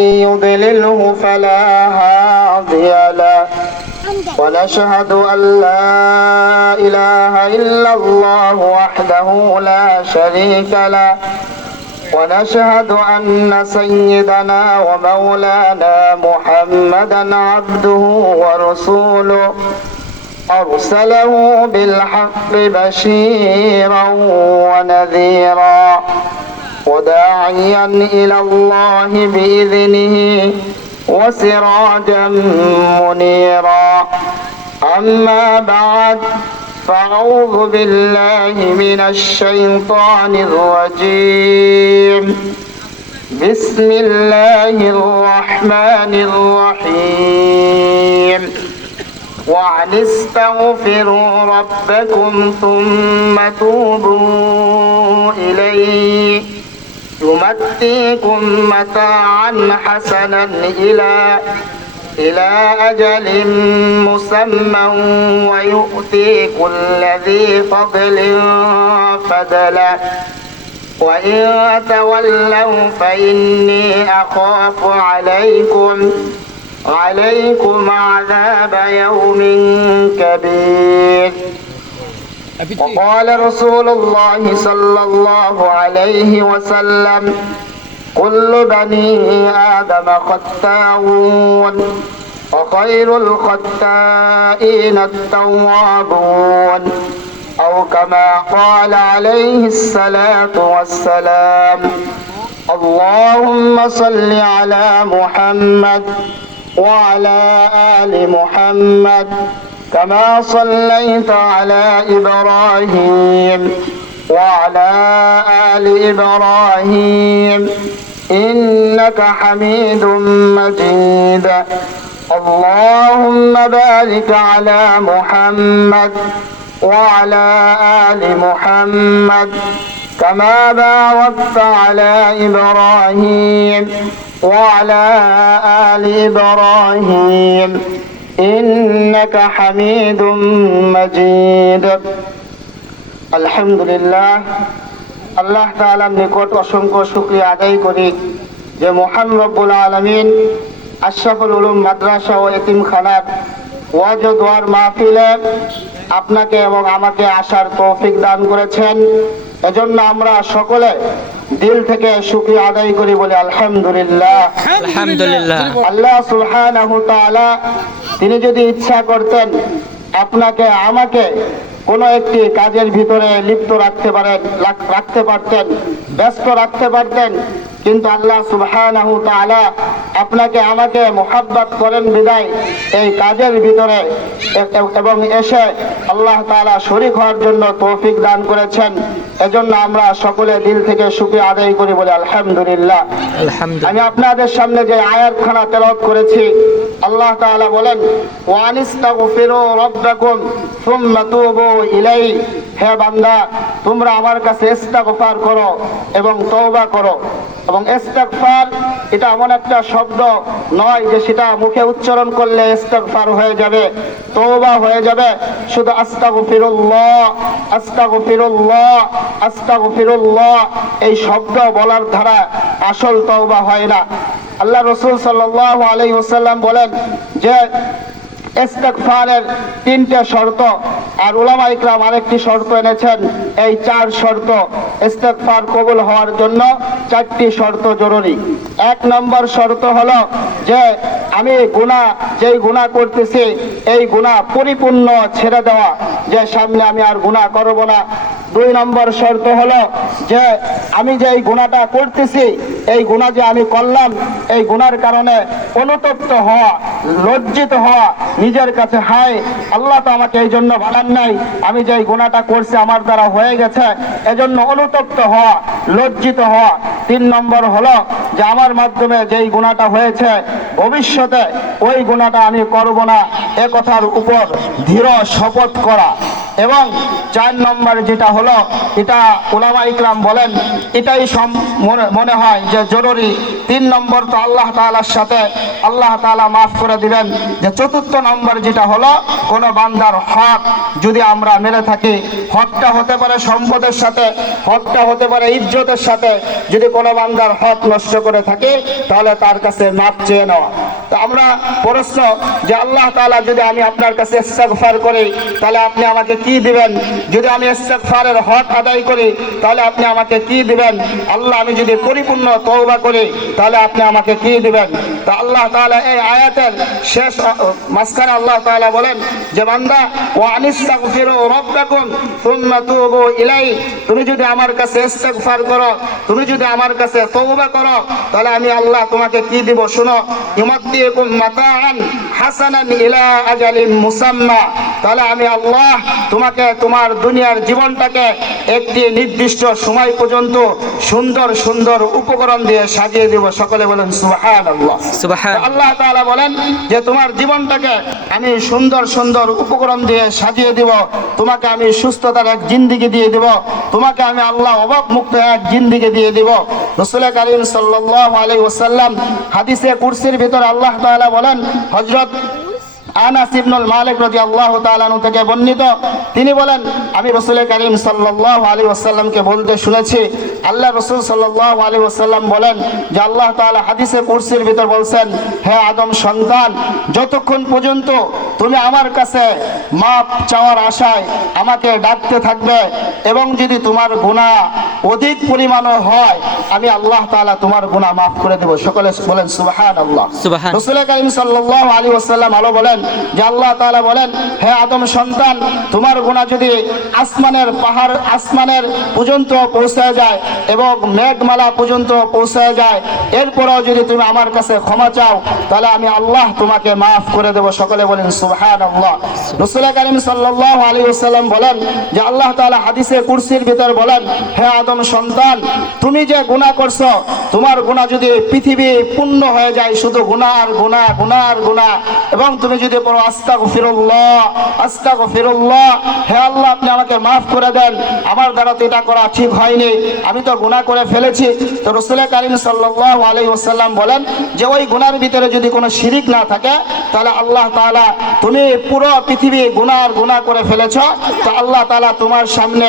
يضلله فلا هادي له ونشهد أن لا إله إلا الله وحده لا شريك له ونشهد أن سيدنا ومولانا محمدا عبده ورسوله أرسله بالحق بشيرا ونذيرا وداعيا إلى الله بإذنه وسراجا منيرا أما بعد فأعوذ بالله من الشيطان الرجيم بسم الله الرحمن الرحيم وأن استغفروا ربكم ثم توبوا إليه يمتعكم متاعا حسنا إلى أجل مسمى ويؤتي كل ذي فضل فضله وإن تولوا فإني أخاف عليكم عذاب يوم كبير. وقال رسول الله صلى الله عليه وسلم كل بني آدم خطاؤون وخير الخطائين التوابون أو كما قال عليه الصلاة والسلام. اللهم صل على محمد وعلى آل محمد كما صليت على إبراهيم وعلى آل إبراهيم إنك حميد مجيد. اللهم بارك على محمد وعلى آل محمد كما باركت على إبراهيم وعلى آل إبراهيم إنك حميد مجيد. আলহামদুলিল্লাহ, আল্লাহ তাআলার নিকট অসংখ্য শুকরিয়া আদায় করি যে মহান রব্বুল আলামিন আশরাফুল উলুম মাদ্রাসা ও এতিমখানার ওয়াজ ও দোয়ার মাহফিলে আপনাকে এবং আমাকে আসার তৌফিক দান করেছেন। এজন্য আমরা সকলে দিল থেকে শুকরিয়া আদায় করি বলে আলহামদুলিল্লাহ। আলহামদুলিল্লাহ। আল্লাহ সুবহানাহু তাআলা তিনি যদি ইচ্ছা করতেন আপনাকে আমাকে কোনো একটি কাজের ভিতরে লিপ্ত রাখতে পারতেন, ব্যস্ত রাখতে পারতেন, কিন্তু আল্লাহ সুবহানাহু তাআলা আপনাকে আমাকে মুহাব্বত করেন বিদায় এই কাজের ভিতরে এবং এসে আল্লাহ তাআলা শরীক হওয়ার জন্য তৌফিক দান করেছেন। এজন্য আমরা সকলে দিল থেকে শুকরিয়া আদায় করি বলে আলহামদুলিল্লাহ। আমি আপনাদের সামনে যে আয়াতখানা তেলাওয়াত করেছি, আল্লাহ তাআলা বলেন ওয়ানিস্তাগফিরু রাব্বাকুম সুম্মা তুবু ইলাইহি, হে বান্দা তোমরা আমার কাছে ইস্তিগফার করো এবং তওবা করো। এবং ইস্তিগফার এটা এমন একটা শব্দ নয় যে সেটা মুখে উচ্চারণ করলে ইস্তিগফার হয়ে যাবে, তওবা হয়ে যাবে। শুধু আস্তাগফিরুল্লাহ আস্তাগফিরুল্লাহ আস্তাগফিরুল্লাহ এই শব্দ বলার দ্বারা আসল তওবা হয় না। আল্লাহ রাসূল সাল্লাল্লাহু আলাইহি ওয়াসাল্লাম বলেন যে ইস্তিগফারের তিনটে শর্ত, আর উলামা ইকরাম আরেকটি শর্ত এনেছেন। এই চার শর্ত ইস্তিগফার কবুল হওয়ার জন্য চারটি শর্ত জরুরি। এক নম্বর শর্ত হলো যে আমি যেই গুনাহ করতেছি এই গুনাহ পরিপূর্ণ ছেড়ে দেওয়া, যে সামনে আমি আর গুনাহ করব না। দুই নম্বর শর্ত হলো যে আমি যে এই গুনাহটা করতেছি এই গুনাহ যে আমি করলাম এই গুনার কারণে অনুতপ্ত হওয়া, লজ্জিত হওয়া নিজের কাছে, হায় আল্লাহ তো আমাকে এই জন্য বানান নাই, আমি যে এই গুনাহটা করছি আমার দ্বারা হয়ে গেছে, এজন্য অনুতপ্ত হওয়া, লজ্জিত হওয়া। তিন নম্বর হলো যে আমার মাধ্যমে যেই গুনাহটা হয়েছে ভবিষ্যতে ওই গুনাহটা আমি করব না, এ কথার উপর দৃঢ় শপথ করা। এবং 4 নম্বর যেটা হলো, এটা উলামা ইকরাম বলেন এটাই মনে হয় যে জরুরি। 3 নম্বর তো আল্লাহ তাআলার সাথে আল্লাহ তাআলা মাফ করে দিবেন। যে 4র্থ নম্বর যেটা হলো, কোন বান্দার হক যদি আমরা মেরে থাকি, হকটা হতে পারে সম্পদের সাথে, হকটা হতে পারে ইজ্জতের সাথে, যদি কোনো বান্দার হক নষ্ট করে থাকে তাহলে তার কাছে মাপ চেয়ে নেওয়া। তো আমরা প্রশ্ন যে আল্লাহ তাআলা যদি আমি আপনার কাছে ইস্তেগফার করি তাহলে আপনি আমাকে কি দিবেন? যদি আমি ইস্তেগফারের হক আদায় করি তাহলে আপনি আমাকে কি দিবেন? আল্লাহ আমি যদি পরিপূর্ণ তওবা করি তাহলে আপনি আমাকে কি দিবেন? তো আল্লাহ তাআলা এই আয়াতের শেষ মাঝখানে আল্লাহ তাআলা বলেন যে বান্দা ওয়া আনিস্তাগফিরু রাব্বাকুম সুম্মা তুবু ইলাইহি, তুমি যদি আমার কাছে ইস্তেগফার করো, তুমি যদি আমার কাছে তওবা করো তাহলে আমি আল্লাহ তোমাকে কি দিব শুনো, ইউমাত্তিকুম মাতাআন হাসানান ইলা আজালিন মুসাম্মা, তাহলে আমি আল্লাহ তোমাকে তোমার দুনিয়ার জীবনটাকে একটি নির্দিষ্ট সময় পর্যন্ত সুন্দর সুন্দর উপকরণ দিয়ে সাজিয়ে দিব। সকলে বলেন সুবহানাল্লাহ। আল্লাহ তাআলা বলেন যে তোমার জীবনটাকে আমি সুন্দর সুন্দর উপকরণ দিয়ে সাজিয়ে দিব, তোমাকে আমি সুস্থতার এক জিন্দেগি দিয়ে দিব, তোমাকে আমি আল্লাহ অভাব মুক্ত এক জিন্দেগি দিয়ে দিব। রাসূল কারীম সাল্লাল্লাহু আলাইহি ওয়াসাল্লাম হাদিসে কুরসির ভিতর আল্লাহ তাআলা বলেন, হযরত আনাস ইবনুল মালিক রাদিয়াল্লাহু তাআলা আনহু থেকে বর্ণিত, তিনি বলেন আমি রাসূল কারীম সাল্লাল্লাহু আলাইহি ওয়াসাল্লামকে বলতে শুনেছি, আল্লাহ রাসূল সাল্লাল্লাহু আলাইহি ওয়াসাল্লাম বলেন যে আল্লাহ তাআলা হাদিসে কুরসির ভিতর বলছেন, হে আদম সন্তান, যতক্ষণ পর্যন্ত তুমি আমার কাছে মাপ চাওয়ার আশায় আমাকে ডাকতে থাকবে এবং যদি তোমার গুনাহ অধিক পরিমাণও হয় আমি আল্লাহ তাআলা তোমার গুনাহ মাফ করে দেব। সকলে বলেন সুবহানাল্লাহ। রাসূল কারীম সাল্লাল্লাহু আলাইহি ওয়াসাল্লাম আলো বলেন যে আল্লাহ তাআলা বলেন, হে আদম সন্তান, তোমার গুনাহ যদি আসমানের পাহাড় আসমানের পর্যন্ত পৌঁছে যায় এবং মেঘমালা পর্যন্ত পৌঁছে যায়, এরপরও যদি তুমি আমার কাছে ক্ষমা চাও তাহলে আমি আল্লাহ তোমাকে মাফ করে দেব। সকলে বলেন সুবহানাল্লাহ। রাসূল কারীম সাল্লাল্লাহু আলাইহি ওয়াসাল্লাম বলেন যে আল্লাহ তাআলা হাদিসে কুরসির ভিতর বলেন, হে আদম সন্তান, তুমি যে গুনাহ করছো, তোমার গুনাহ যদি পৃথিবী পূর্ণ হয়ে যায় শুধু গুনাহ আর গুনাহ, গুনাহ আর গুনাহ, এবং তুমি যদি বলো আস্তাগফিরুল্লাহ আস্তাগফিরুল্লাহ, হে আল্লাহ আপনি আমাকে মাফ করে দেন, আমার দ্বারা তো এটা করা ঠিক হয়নি, আমি তো গুনাহ করে ফেলেছি। তো রাসূল কারীম সাল্লাল্লাহু আলাইহি ওয়াসাল্লাম বলেন যে ওই গুনাহর ভিতরে যদি কোনো শিরিক না থাকে তাহলে আল্লাহ তাআলা, তুমি পুরো পৃথিবী গুনাহ আর গুনাহ করে ফেলেছো, তো আল্লাহ তাআলা তোমার সামনে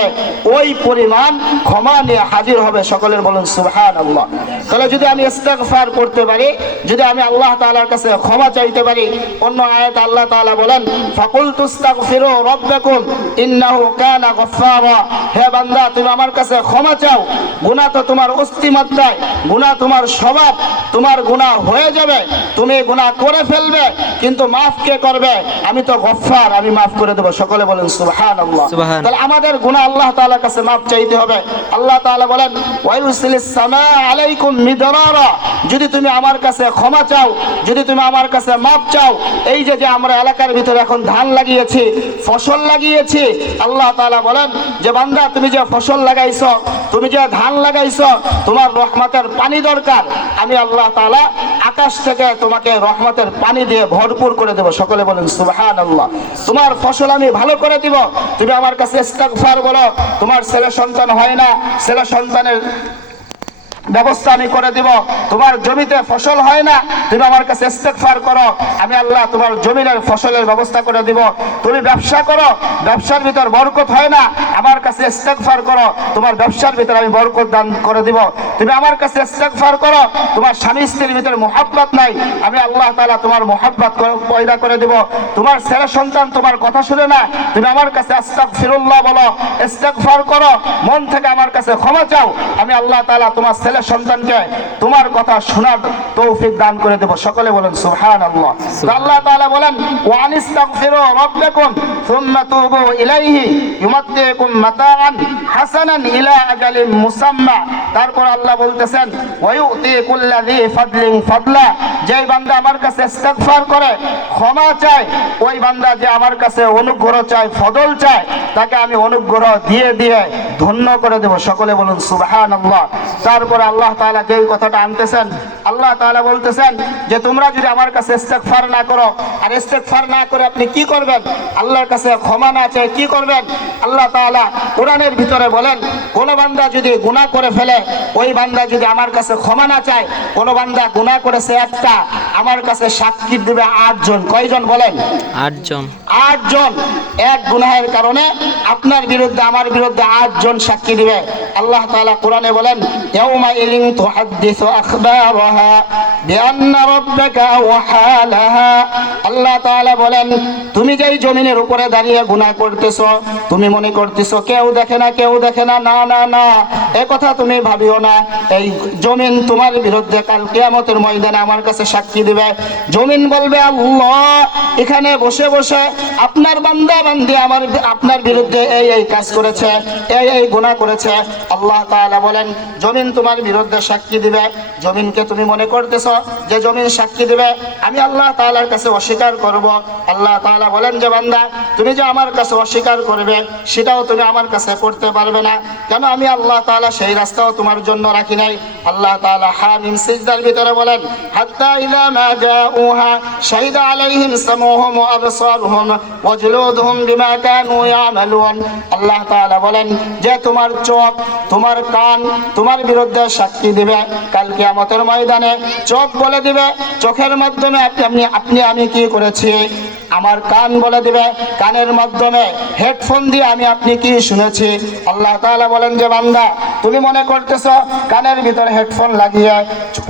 ওই পরিমাণ ক্ষমা নিয়ে হাজির হবে। সকলের বলেন সুবহানাল্লাহ। তাহলে যদি আমি ইস্তেগফার করতে পারি, যদি আমি আল্লাহ তাআলার কাছে ক্ষমা চাইতে পারি, অন্য আয়াত আল্লাহ তাআলা বলেন, ফাকুলতু আস্তাগফিরু রাব্বাকুম ইন্নাহু কানা গফফারা, হে বান্দা তুমি আমার কাছে ক্ষমা চাও, গুনাহ তো তোমার অস্তিমাত্রায়, গুনাহ তোমার স্বভাব, তোমার গুনাহ হয়ে যাবে, তুমি গুনাহ করে ফেলবে, কিন্তু মাফ কে করবে? আমি তো গফফার, আমি মাফ করে দেব। সকলে বলেন সুবহানাল্লাহ। তাহলে আমাদের গুনাহ আল্লাহ তাআলার কাছে মাফ চাইতে হবে। আল্লাহ তাআলা বলেন, ওয়া ইউরসিলিস সামা আলাইকুম মিদরারা, যদি তুমি আমার কাছে ক্ষমা চাও, যদি তুমি আমার কাছে মাফ চাও, এই যে আমরা এলাকার ভিতরে এখন ধান লাগিয়েছি, ফসল লাগিয়েছি, আল্লাহ তাআলা বলেন যে বান্দা তুমি যে ফসল লাগাইছো, তুমি যে ধান লাগাইছো, তোমার রহমতের পানি দরকার, আমি আল্লাহ তাআলা আকাশ থেকে তোমাকে রহমতের পানি দিয়ে ভরপুর করে দেব। সকলে বলেন সুবহানাল্লাহ। তোমার ফসল আমি ভালো করে দিব, তুমি আমার কাছে ইস্তেগফার বলো, তোমার ছেলে সন্তান হয় না, ছেলে সন্তানের ব্যবস্থা আমি করে দিব, তোমার জমিতে ফসল হয় না, তুমি আমার কাছে ইস্তেগফার করো, আমি আল্লাহ তোমার জমিনের ফসলের ব্যবস্থা করে দিব। তুমি ব্যবসা করো, ব্যবসার ভিতর বরকত হয় না, আমার কাছে ইস্তেগফার করো, তোমার ব্যবসার ভিতর আমি বরকত দান করে দিব। তুমি আমার কাছে ইস্তেগফার করো, তোমার স্বামী স্ত্রীর ভিতরে মুহাব্বত নাই, আমি আল্লাহ তাআলা তোমার মুহাব্বত পয়দা করে দিব। তোমার ছেলে সন্তান তোমার কথা শুনে না, তুমি আমার কাছে আস্তাগফিরুল্লাহ বলো, ইস্তেগফার করো, মন থেকে আমার কাছে ক্ষমা চাও, আমি আল্লাহ তাআলা তোমার ছেলে সন্তানকে তোমার কথা শোনার তৌফিক দান করে দেব। সকলে বলেন সুবহানাল্লাহ। আল্লাহ তাআলা বলেন, ওয়া আনিস্তাগফিরু রাব্বাকুম সুম্মা তুবু ইলাইহি ইউমাত্তিকুম মাতাআন হাসানান ইলা আজালিন মুসাম্মা, তারপর আল্লাহ বলতেছেন, ওয়া ইউতি কুল্লাযী ফাদলিন ফাদলা, যে বান্দা আমার কাছে ইস্তেগফার করে, ক্ষমা চায়, ওই বান্দা যে আমার কাছে অনুগ্রহ চায়, ফজল চায়, তাকে আমি অনুগ্রহ দিয়ে দিয়ে ধন্য করে দেব। সকলে বলুন সুবহানাল্লাহ। তারপর ভিতরে আল্লাহ তাআলা যেই কথাটা আনতেছেন, আল্লাহ তাআলা বলতেছেন যে তোমরা যদি আমার কাছে ইস্তেগফার না করো, আর ইস্তেগফার না করে আপনি কি করবেন? আল্লাহর কাছে ক্ষমা না চেয়ে কি করবেন? আল্লাহ তাআলা কোরআনের ভিতরে বলেন, কোন বান্দা যদি গুনাহ করে ফেলে, ওই বান্দা যদি আমার কাছে ক্ষমা না চায়, কোন বান্দা গুনাহ করেছে একটা, আমার কাছে সাক্ষী দিবে 8 জন। কয়জন বলেন? 8 জন। 8 জন। এক গুনাহের কারণে আপনার বিরুদ্ধে আমার বিরুদ্ধে 8 জন সাক্ষী দিবে। আল্লাহ তাআলা কোরআনে বলেন, ইয়াউমা ইযিন তুহাদ্দিসু আখবারাহা বিআন্না রাব্বাকা ওয়াহালাহা। আল্লাহ তাআলা বলেন, তুমি যেই জমিনের উপরে দাঁড়িয়ে গুনাহ করতেছো, তুমি মনে করতেছো কেউ দেখে না, কেউ দেখে না। না না না, এ কথা তুমি ভাবিও না। এই জমিন তোমার বিরুদ্ধে কাল কিয়ামতের ময়দানে আমার কাছে সাক্ষী দিবে। জমিন বলবে, আল্লাহ এখানে বসে বসে আপনার বান্দা বান্দি আপনার বিরুদ্ধে এই কাজ করেছে, এই গুনাহ করেছে। আল্লাহ তাআলা বলেন, জমিন তোমার বিরুদ্ধে সাক্ষী দিবে। জমিনকে তুমি মনে করতেছো যে জমিন সাক্ষী দিবে, আমি আল্লাহ তাআলার কাছে অস্বীকার করব। আল্লাহ তাআলা বলেন যে বান্দা, তুমি যে আমার কাছে অস্বীকার করবে, সেটাও তুমি আমার কাছে করতে পারবে না। কেন? আমি আল্লাহ তাআলা সেই রাস্তাও তোমার জন্য রাখি নাই। আল্লাহ তাআলা হামিম সিজদার ভিতরে বলেন, হাত্তা ইযা মা জাউহা শাহিদা আলাইহিম সামউহুম ওয়া আবসারুহুম ওয়া জুলুদুহুম বিমা কানু ইয়ামালুন। আল্লাহ তাআলা বলেন যে তোমার চোখ, তোমার কান তোমার বিরুদ্ধে সাক্ষী দিবে। কাল কিয়ামতের ময়দানে চোখ বলে দিবে, চোখের মাধ্যমে আমি কি করেছি। আমার কান বলে দিবে, কানের মাধ্যমে হেডফোন দিয়ে আপনি কি শুনেছি। আল্লাহ তাআলা বলেন যে বান্দা, তুমি মনে করতেছো কানের ভিতরে হেডফোন লাগিয়ে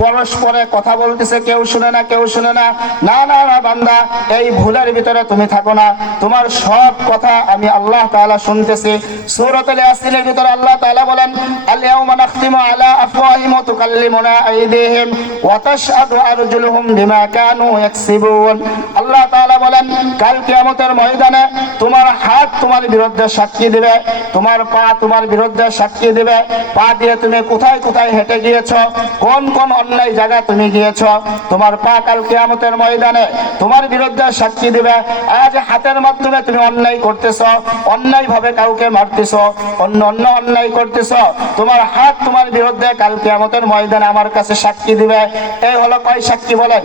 পরস্পরে কথা বলতেছে, কেউ শুনে না, কেউ শুনে না। না না না বান্দা, এই ভুলের ভিতরে তুমি থাকো না। তোমার সব কথা আমি আল্লাহ তাআলা শুনতেছি। সূরাতুল ইয়াসিনের ভিতরে আল্লাহ তাআলা বলেন, আল ইয়াউমা নাখতিমু আলা আফওয়াহিহিম ওয়া তুকাল্লিমুনা আইদিহিম ওয়া তাশহাদু আরজুলুহুম বিমা কানু ইয়াকসিবুন। আল্লাহ তাআলা বলেন, কাল কিয়ামতের ময়দানে তোমার হাত তোমার বিরুদ্ধে সাক্ষী দিবে, তোমার পা তোমার বিরুদ্ধে সাক্ষী দিবে। পা দিয়ে তুমি কোথায় কোথায় হেঁটে গিয়েছো, কোন কোন অন্যায় জায়গা তুমি গিয়েছো, তোমার পা কাল কিয়ামতের ময়দানে তোমার বিরুদ্ধে সাক্ষী দিবে। আজ হাতের মাধ্যমে তুমি অন্যায় করতেছো, অন্যায় ভাবে কাউকে মারতেছো, অন্য অন্যায় করতেছো, তোমার হাত তোমার বিরুদ্ধে কাল কিয়ামতের ময়দানে আমার কাছে সাক্ষী দিবে। এই হলো কয় সাক্ষী বলেন?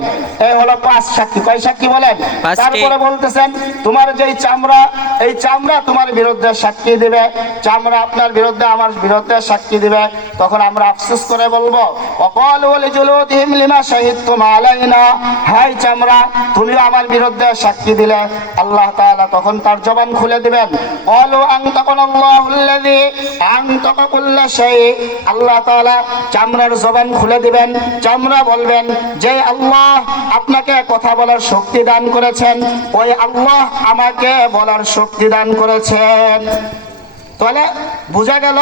এই হলো 5 সাক্ষী। কয় সাক্ষী বলেন? তারপরে বলতেছেন, তোমার যেই চামড়া, এই চামড়া তোমার বিরুদ্ধে সাক্ষী দিবে। চামড়া আপনার বিরুদ্ধে আমার বিরুদ্ধে সাক্ষী দিবে। তখন আমরা আফসোস করে বলবো, ওয়াকালু লিজুলুদিহিম লিমা শাহিদতুম আলাইনা। হাই চামড়া, তুমি আমার বিরুদ্ধে সাক্ষী দিলে। আল্লাহ তাআলা তখন তার জবান খুলে দিবেন, ক্বালু আনতাকাল্লাহুল্লাযী আনতাকা কুল্লা শাই। আল্লাহ তাআলা চামড়ার জবান খুলে দিবেন। চামড়া বলবেন যে আল্লাহ আপনাকে কথা বলার শক্তি দান করেছেন, ওই আল্লাহ আমাকে বলার শক্তি দান করেছেন। তাহলে বোঝা গেল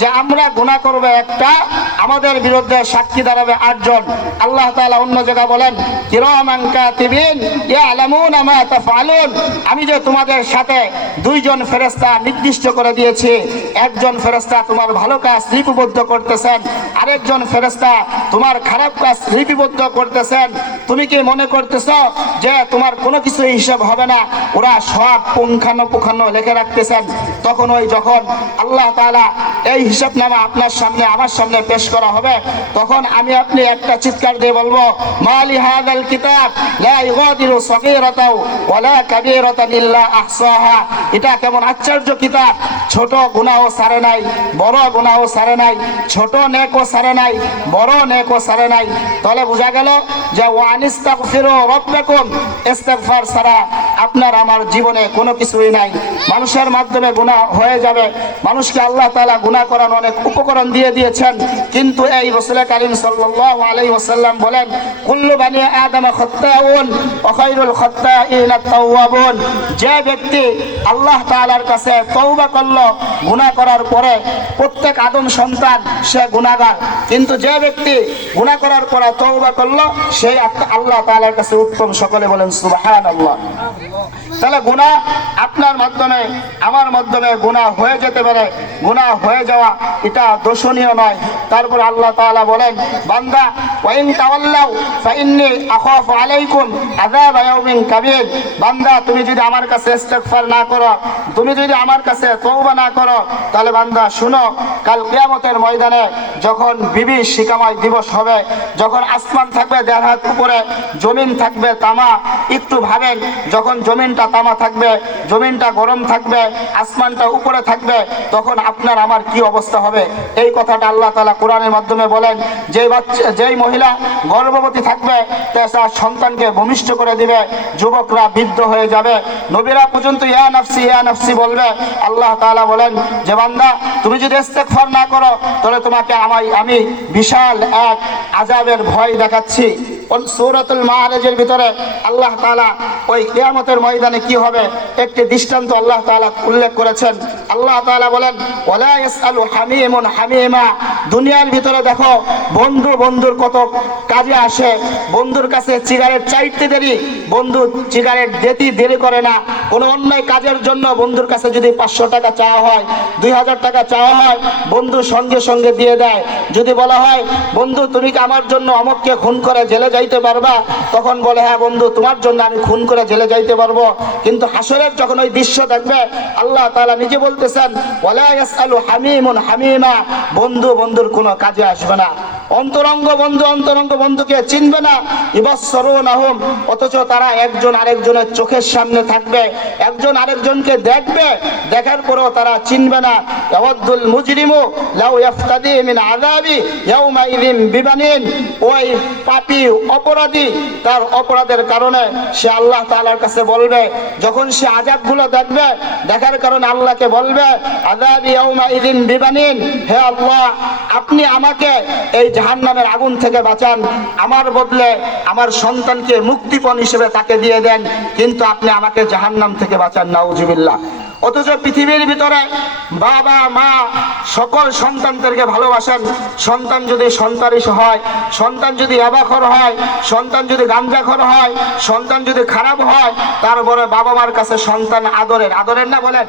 যে আমরা গুনাহ করবে একটা, আমাদের বিরুদ্ধে সাক্ষী দাঁড়াবে 8 জন। আল্লাহ তাআলা অন্য জায়গা বলেন, কিরামান কাতিবিন ইয়ালামুনা মা তাফআলুন। আমি যে তোমাদের সাথে 2 জন ফেরেশতা নির্দিষ্ট করে দিয়েছি। একজন ফেরেশতা তোমার ভালো কাজ লিপিবদ্ধ করতেছেন, আরেকজন ফেরেশতা তোমার খারাপ কাজ লিপিবদ্ধ করতেছেন। তুমি কি মনে করতেছো যে তোমার কোনো কিছু হিসাব হবে না? ওরা সব পুঙ্খানুপুঙ্খ লিখে রাখতেছেন। তখন যখন আল্লাহ তাআলা এই হিসাবনামা আপনার সামনে আমার সামনে পেশ করা হবে, তখন আমি আপনি একটা চিৎকার দিয়ে বলবো, মালি হাযাল কিতাব লা ইগাদিরু সগীরাতাও ওয়ালা কাবীরাতান ইল্লা আহসাহা। এটা কেমন আশ্চর্য কিতাব! ছোট গুনাহও ছাড়ে নাই, বড় গুনাহও ছাড়ে নাই, ছোট নেকও ছাড়ে নাই, বড় নেকও ছাড়ে নাই। তাহলে বোঝা গেল যে ওয়ানিস্তাগফিরু রাব্বাকুম, ইস্তিগফার ছাড়া আপনার আমার জীবনে কোনো কিছুই নাই। মানুষের মাধ্যমে গুনাহ হয়ে যাবে। মানুষকে আল্লাহ তাআলা গুনাহ করার অনেক উপকরণ দিয়ে দিয়েছেন, কিন্তু এই রাসূল কারীম সাল্লাল্লাহু আলাইহি ওয়াসাল্লাম বলেন, কুল্লু বানি আদম খাত্তাউন ওয়া খায়রুল খাত্তাইনা আত-তাওয়াবুন। যে ব্যক্তি আল্লাহ তাআলার কাছে তওবা করলো গুনাহ করার পরে, প্রত্যেক আদম সন্তান সে গুনাহগার, কিন্তু যে ব্যক্তি গুনাহ করার পরে তওবা করলো সেই আল্লাহ তাআলার কাছে উত্তম। সকলে বলেন সুবহানাল্লাহ। তাহলে গুনাহ আপনার মাধ্যমে আমার মাধ্যমে গুনাহ হয়ে হয়ে যেতে পারে, গুনাহ হয়ে যাওয়া এটা দোষণীয় নয়। তারপর আল্লাহ তাআলা বলেন, বান্দা ওয়াইন তাওয়াল্লাউ ফাইন্নী আখাফু আলাইকুম আযাব ইয়াউমিন কাবীর, বান্দা তুমি যদি আমার কাছে ইস্তিগফার না করো, তুমি যদি আমার কাছে তওবা না করো, তাহলে বান্দা শুনো, কাল কিয়ামতের ময়দানে যখন বিভীষিকাময় দিবস হবে, যখন আসমান থাকবে 1.5 হাত উপরে, জমিন থাকবে তামা। একটু ভাবেন, যখন জমিনটা তামা থাকবে, জমিনটা গরম থাকবে, আসমানটা উপরে থাকবে, তখন আপনার আমার কি অবস্থা হবে? এই কথাটা আল্লাহ তাআলা কোরআনের মাধ্যমে বলেন। যেই মহিলা গর্ভবতী থাকবে তার সন্তানকে ভূমিষ্ঠ করে দিবে, যুবকরা বৃদ্ধ হয়ে যাবে, নবীরা পর্যন্ত ইয়া নাফসি ইয়া নাফসি বলবে। আল্লাহ তাআলা বলেন যে বান্দা তুমি যদি ইস্তিগফার না করো, তাহলে তোমাকে আমি বিশাল এক আযাবের ভয় দেখাচ্ছি। সূরাতুল মাআরিজের ভিতরে আল্লাহ তাআলা ওই কিয়ামতের ময়দানে কি হবে একটি দৃষ্টান্ত আল্লাহ তাআলা উল্লেখ করেছেন। আল্লাহ তাআলা বলেন, ওয়ালা ইয়াসআলু হামিমুন হামিমা, দুনিয়ার ভিতরে দেখো বন্ধু বন্ধুর কত কাজে আসে, বন্ধুর কাছে সিগারেট চাইতে দেরি, বন্ধু সিগারেট দিতে দেরি করে না। কোনো অন্যায় কাজের জন্য বন্ধুর কাছে যদি 500 টাকা চাওয়া হয়, 2000 টাকা চাওয়া হয়, বন্ধু সঙ্গে সঙ্গে দিয়ে দেয়। যদি বলা হয় বন্ধু তুমি কি আমার জন্য অমুককে খুন করে জেলে যাইতে পারবা, তখন বলে হ্যাঁ বন্ধু তোমার জন্য আমি খুন করে জেলে যাইতে পারবো। কিন্তু হাসরের যখন ওই দৃশ্য দেখবে, আল্লাহ তাআলা নিজে বলতেছেন, ওয়ালা ইয়াসআলু হামিমুন হামিমা, বন্ধু বন্ধুর কোনো কাজে আসবে না। অন্তরঙ্গ বন্ধুকে চিনবে না। ইবাসসরুনাহুম, অথচ তারা একজন আরেকজনের চোখের সামনে থাকবে, একজন আরেকজনকে দেখবে, দেখার পরেও তারা চিনবে না। ইয়াওয়াদ্দুল মুজরিমু লাউ ইফতাদি মিন আযাবি ইয়াউমাইযিন বিবানিন, ওই পাপী অপরাধী তার অপরাধের কারণে সে আল্লাহ তাআলার কাছে বলবে, যখন সে আযাবগুলো দেখবে, দেখার কারণে আল্লাহকে বলবে, আযাবি ইয়াউমাইযিন বিবানিন, হে আল্লাহ আপনি আমাকে এই জাহান্নামের আগুন থেকে বাঁচান, আমার বদলে আমার সন্তানকে মুক্তিপণ হিসেবে তাকে দিয়ে দেন, কিন্তু আপনি আমাকে জাহান্নাম থেকে বাঁচান। নাউজুবিল্লাহ। অথচ পৃথিবীর ভিতরে বাবা মা সকল সন্তানদেরকে ভালোবাসেন। সন্তান যদি সন্তানিস হয়, সন্তান যদি ইয়াবাখোর হয়, সন্তান যদি গাঞ্জাখোর হয়, সন্তান যদি খারাপ হয়, তারপরে বাবা মার কাছে সন্তান আদরের না বলেন,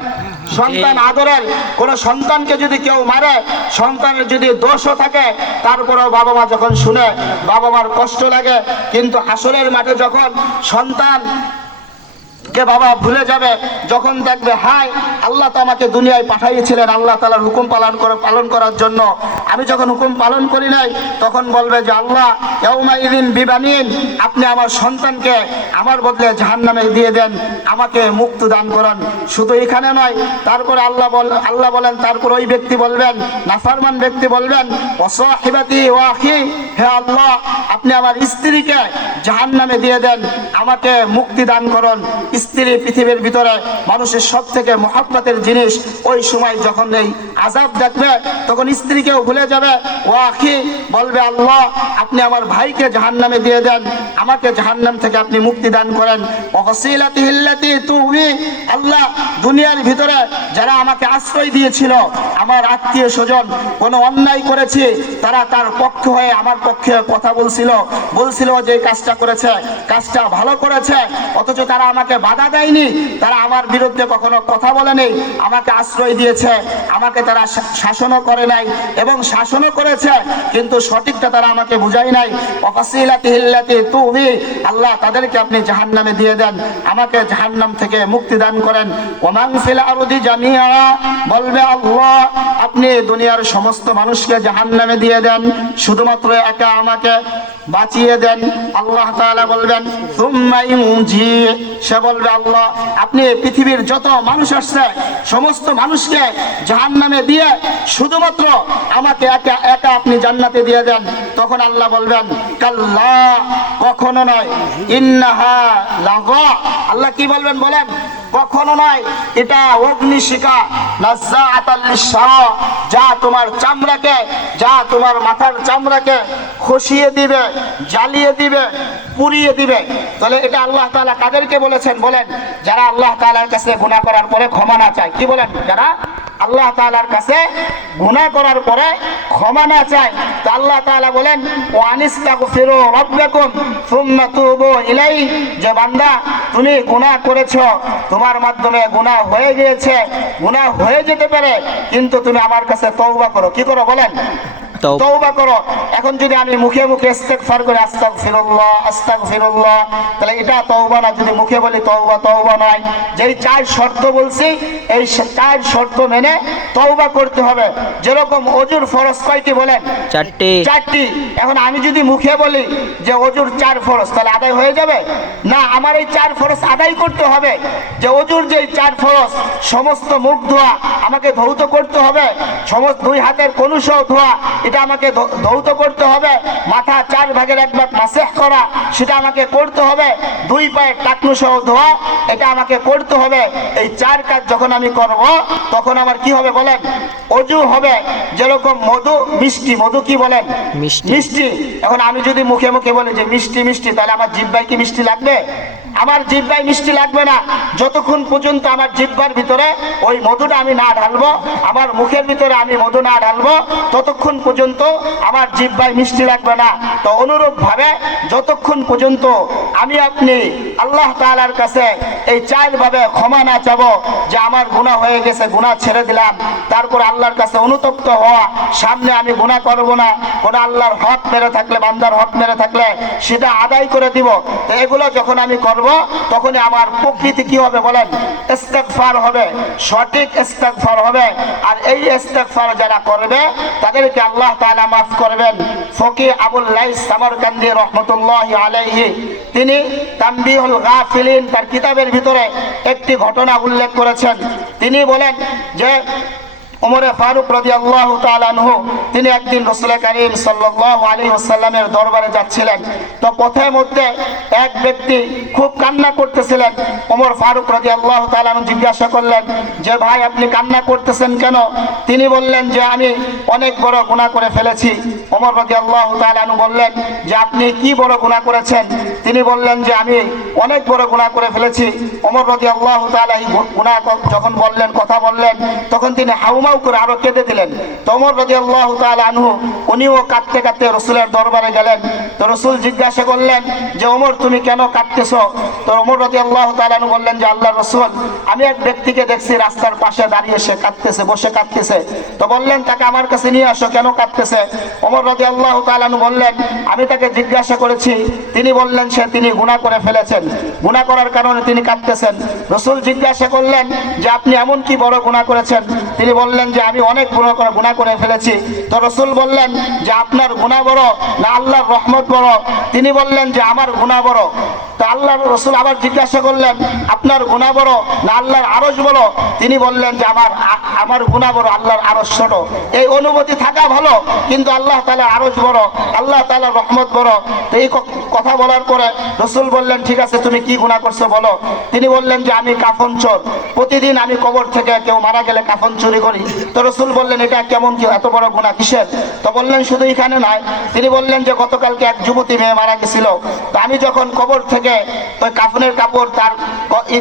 সন্তান আদরের। কোন সন্তানকে যদি কেউ মারে, সন্তানের যদি দোষও থাকে, তারপরেও বাবা মা যখন শুনে বাবা মার কষ্ট লাগে। কিন্তু হাসরের মাঠে যখন সন্তান কে বাবা ভুলে যাবে, যখন দেখবে হায় আল্লাহ তো আমাকে দুনিয়ায় পাঠাইছিলেন আল্লাহ তাআলার হুকুম পালন করার জন্য, আমি যখন হুকুম পালন করি নাই, তখন বলবে যে আল্লাহ ইয়াউমাইযিন বিবানিন, আপনি আমার সন্তানকে আমার বদলে জাহান্নামে দিয়ে দেন, আমাকে মুক্তি দান করেন। শুধু এখানে নয়, তারপরে আল্লাহ বলেন, তারপর ওই ব্যক্তি বলবেন, নাফরমান ব্যক্তি বলবেন, ওয়াসাহিবাতি ওয়া আখি, হে আল্লাহ আপনি আমার স্ত্রীকে জাহান্নামে দিয়ে দেন, আমাকে মুক্তি দান করুন। স্ত্রী পৃথিবীর ভিতরে মানুষের সব থেকে মহব্বতের জিনিস। ওই সময় যখন এই আযাব দেখবে, তখন স্ত্রীকেও ভুলে যাবে। ও আখি বলবে, আল্লাহ আপনি আমার ভাইকে জাহান্নামে দিয়ে দেন, আমাকে জাহান্নাম থেকে আপনি মুক্তি দান করেন। ওয়াসিলাতিহি আল্লাতী তুবি, আল্লাহ দুনিয়ার ভিতরে যারা আমাকে আশ্রয় দিয়েছিল, আমার আত্মীয় স্বজন, কোনো অন্যায় করেছি, তারা তার পক্ষ হয়ে আমার পক্ষে কথা বলছিল যে কাজটা করেছে কাজটা ভালো করেছে, অথচ তারা আমাকে বাধা দেয়নি, তারা আমার বিরুদ্ধে কখনো কথা বলেনি, আমাকে আশ্রয় দিয়েছে, আমাকে তারা শাসনও করে নাই এবং শাসনও করেছে, কিন্তু সঠিকটা তারা আমাকে বুঝাই নাই। ওয়াসিলাতিহি আল্লাতী তুবি, আল্লাহ তাদেরকে আপনি জাহান্নামে দিয়ে দেন, আমাকে জাহান্নাম থেকে মুক্তি দান করেন। ওমান ফিল আরদি জামিআ, বলবে আল্লাহ আপনি দুনিয়ার সমস্ত মানুষকে জাহান্নামে দিয়ে দেন, শুধুমাত্র একা আমাকে বাঁচিয়ে দেন। আল্লাহ তাআলা বলবেন সুম্মা ইউনজি, সে বলবে আল্লাহ আপনি পৃথিবীর যত মানুষ আসছে সমস্ত মানুষকে জাহান্নামে দিয়ে শুধুমাত্র আমাকে একা আপনি জান্নাতে দিয়ে দেন। তখন আল্লাহ বলবেন কাল্লা, কখনো নয়, ইন্নাহা লাগা, আল্লাহ কি বলবেন বলেন, কখনো নয়, এটা অগ্নিশিখা, নাযাআতাল লিশশাওয়া, যা তোমার চামড়াকে, যা তোমার মাথার চামড়াকে খসিয়ে দিবে, জ্বালিয়ে দিবে, পুড়িয়ে দিবে। তাহলে এটা আল্লাহ তাআলা কাদেরকে বলেছেন বলেন? যারা আল্লাহ তাআলার কাছে গুনাহ করার পরে ক্ষমা না চায়। কি বলেন? যারা আল্লাহ তাআলার কাছে গুনাহ করার পরে ক্ষমা না চায়, তো আল্লাহ তাআলা বলেন ওয়া আনিস্তাগফিরু রাব্বাকুম সুম্মা তুবু ইলাইহি, যে বান্দা তুমি গুনাহ করেছো, তোমার মাধ্যমে গুনাহ হয়ে গিয়েছে, গুনাহ হয়ে যেতে পারে, কিন্তু তুমি আমার কাছে তওবা করো। কি করো বলেন? তওবা করো। এখন যদি আমি মুখে মুখে ইস্তেগফার করি আস্তাগফিরুল্লাহ আস্তাগফিরুল্লাহ, তাহলে এটা তওবা না। যদি মুখে বলি তওবা, তওবা নয়। যেই 4 শর্ত বলছি এই 4 শর্ত মেনে তওবা করতে হবে। যেরকম ওযুর ফরজ কয়টি বলেন? 4টি। এখন আমি যদি মুখে বলি যে ওযুর 4 ফরজ, তাহলে আদায় হয়ে যাবে না। আমার এই 4 ফরজ আদায় করতে হবে। যে ওযুর যেই 4 ফরজ, সমস্ত মুখ ধোয়া আমাকে ধৌত করতে হবে, সমস্ত 2 হাতের কনুসহ ধোয়া এটা আমাকে ধৌত করতে হবে, মাথা 4 ভাগের 1 ভাগ মাসেহ করা সেটা আমাকে করতে হবে, 2 পায়ের টাকনু সহ ধোয়া এটা আমাকে করতে হবে। এই 4 কাজ যখন আমি করব তখন আমার কি হবে বলেন? ওযু হবে। যেরকম মধু মিষ্টি, মধু কি বলেন? মিষ্টি। এখন আমি যদি মুখে মুখে বলি যে মিষ্টি মিষ্টি, তাহলে আমার জিহ্বায় কি মিষ্টি লাগবে? আমার জিহ্বায় মিষ্টি লাগবে না। যতক্ষণ পর্যন্ত আমার জিহ্বার ভিতরে ওই মধুটা আমি না ঢালবো, আমার মুখের ভিতরে আমি মধু না ঢালবো, ততক্ষণ পর্যন্ত আমার জিহ্বায় মিষ্টি লাগবে না। তো অনুরূপ ভাবে যতক্ষণ পর্যন্ত আমি আপনি আল্লাহ তাআলার কাছে এই 4 ভাবে ক্ষমা না চাবো যে আমার গুনাহ হয়ে গেছে, গুনাহ ছেড়ে দিলাম, তারপর আল্লাহর কাছে অনুতপ্ত হওয়া, সামনে আমি গুনাহ করব না, কোন আল্লাহর হক মেরে থাকলে, বান্দার হক মেরে থাকলে সেটা আদায় করে দিব। তো এগুলো যখন আমি করব তখনই আমার প্রকৃতি কি হবে বলেন? ইস্তেগফার হবে, সঠিক ইস্তেগফার হবে। আর এই ইস্তেগফার যারা করবে তাদেরকে আল্লাহ তাআলা মাফ করবেন। ফকি আবুল লাইস সামারকান্দি রাহমাতুল্লাহি আলাইহি তিনি তানবিহুল গাফিলিন তার কিতাবের ভিতরে একটি ঘটনা উল্লেখ করেছেন। তিনি বলেন যে ওমর ফারুক রাদিয়াল্লাহু তাআলা আনহু তিনি একদিন রাসূল কারীম সাল্লাল্লাহু আলাইহি ওয়াসাল্লামের দরবারে যাচ্ছিলেন। তো পথের মধ্যে এক ব্যক্তি খুব কান্না করতেছিলেন। ওমর ফারুক রাদিয়াল্লাহু তাআলা আনহু জিজ্ঞাসা করলেন যে ভাই আপনি কান্না করতেছেন কেন? তিনি বললেন যে আমি অনেক বড় গুনাহ করে ফেলেছি। ওমর রাদিয়াল্লাহু তাআলা আনহু বললেন যে আপনি কি বড় গুনাহ করেছেন? তিনি বললেন যে আমি অনেক বড় গুনাহ করে ফেলেছি। ওমর রাদিয়াল্লাহু তাআলা এই গুনাহ যখন বললেন, কথা বললেন, তখন তিনি হাউমা করে আরো কেঁদে দিলেন। তো ওমর রাদিয়াল্লাহু তাআলা আনহু উনিও কাঁদতে কাঁদতে রাসূলের দরবারে গেলেন। তো রাসূল জিজ্ঞাসা করলেন যে ওমর তুমি কেন কাঁদতেছো? তো ওমর রাদিয়াল্লাহু তাআলা আনহু বললেন যে আল্লাহর রাসূল আমি এক ব্যক্তিকে দেখছি রাস্তার পাশে দাঁড়িয়ে সে কাঁদতেছে, বসে কাঁদতেছে। তো বললেন তাকে আমার কাছে নিয়ে আসো, কেন কাঁদতেছে? ওমর রাদিয়াল্লাহু তাআলা আনহু বললেন আমি তাকে জিজ্ঞাসা করেছি, তিনি বললেন তিনি গুনাহ করে ফেলেছেন, গুনাহ করার কারণে তিনি কাঁদতেছেন। রাসূল জিজ্ঞাসা করলেন যে আপনি এমন কি বড় গুনাহ করেছেন? তিনি বললেন যে আমি অনেক গুনাহ করে ফেলেছি। তো রাসূল বললেন যে আপনার গুনাহ বড় না আল্লাহর রহমত বড়? তিনি বললেন যে আমার গুনাহ বড়। তো আল্লাহর রাসূল আবার জিজ্ঞাসা করলেন আপনার গুনাহ বড় না আল্লাহর আরশ বড়? তিনি বললেন যে আমার গুনাহ বড়, আল্লাহর আরশ ছোট। এই অনুভূতি থাকা ভালো, কিন্তু আল্লাহ তাআলার আরশ বড়, আল্লাহ তাআলার রহমত বড়। তো এই কথা বলার পরে রাসূল বললেন ঠিক আছে তুমি কি গুনাহ করছো বলো? তিনি বললেন যে আমি কাফন চোর, প্রতিদিন আমি কবর থেকে কেউ মারা গেলে কাফন চুরি করি। তো রাসূল বললেন এটা কেমন, কি এত বড় গুনাহ কিসের? তো বললেন শুধু এখানে নয়, তিনি বললেন যে গতকালকে এক যুবতী মেয়ে মারা গেছিল। তো আমি যখন কবর থেকে ওই কাফনের কাপড় তার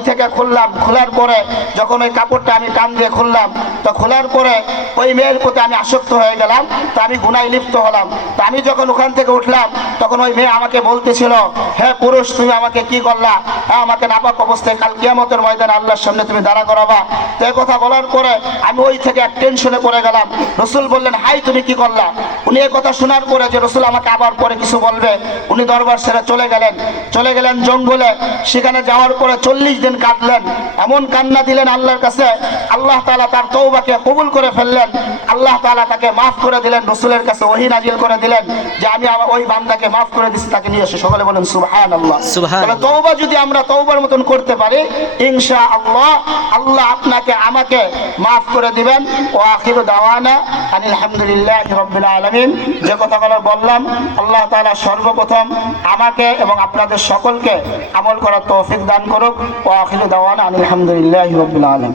থেকে খুললাম, খোলার পরে যখন ওই কাপড়টা আমি টান দিয়ে খুললাম, তো খোলার পরে ওই মেয়ের প্রতি আমি আসক্ত হয়ে গেলাম। তো আমি গুনাহে লিপ্ত হলাম। তো আমি যখন ওখান থেকে উঠলাম তখন ওই মেয়ে আমাকে বলতেছিল হে পুরুষ তুমি আমাকে কি করলা? হ্যাঁ আমাকে নাপাক অবস্থায় কাল কিয়ামতের ময়দানে আল্লাহর সামনে তুমি দাঁড়া করাবা। তো এই কথা বলার পরে আমি ওই থেকে এক টেনশনে পড়ে গেলাম। রাসূল বললেন হাই তুমি কি করলা? উনি এই কথা শোনার পরে যে রাসূল আমাকে আবার পরে কিছু বলবে, উনি দরবার ছেড়ে চলে গেলেন জঙ্গলে। সেখানে যাওয়ার পরে 40 দিন কাঁদলেন, এমন কান্না দিলেন আল্লাহর কাছে, আল্লাহ তাআলা তার তওবাকে কবুল করে ফেললেন। আল্লাহ তাআলা তাকে মাফ করে দিলেন। রাসূলের কাছে ওহী নাজিল করে দিলেন যে আমি আমার ওই বান্দাকে মাফ করে দিচ্ছি, তাকে নিয়ে এসে সকলে বলেন সুবহানাল্লাহ। তাহলে তওবা যদি আমরা তওবার মতন করতে পারি ইনশাআল্লাহ আল্লাহ আপনাকে আমাকে মাফ করে দিবেন। ওয়া আখিরু দাওয়ানা আনিল হামদুলিল্লাহি রাব্বিল আলামিন। যে কথাগুলো বললাম আল্লাহ তাআলা সর্বপ্রথম আমাকে এবং আপনাদের সকলকে আমল করার তৌফিক দান করুক। ওয়া আখিরু দাওয়ানা আনিল হামদুলিল্লাহি রাব্বিল আলামিন।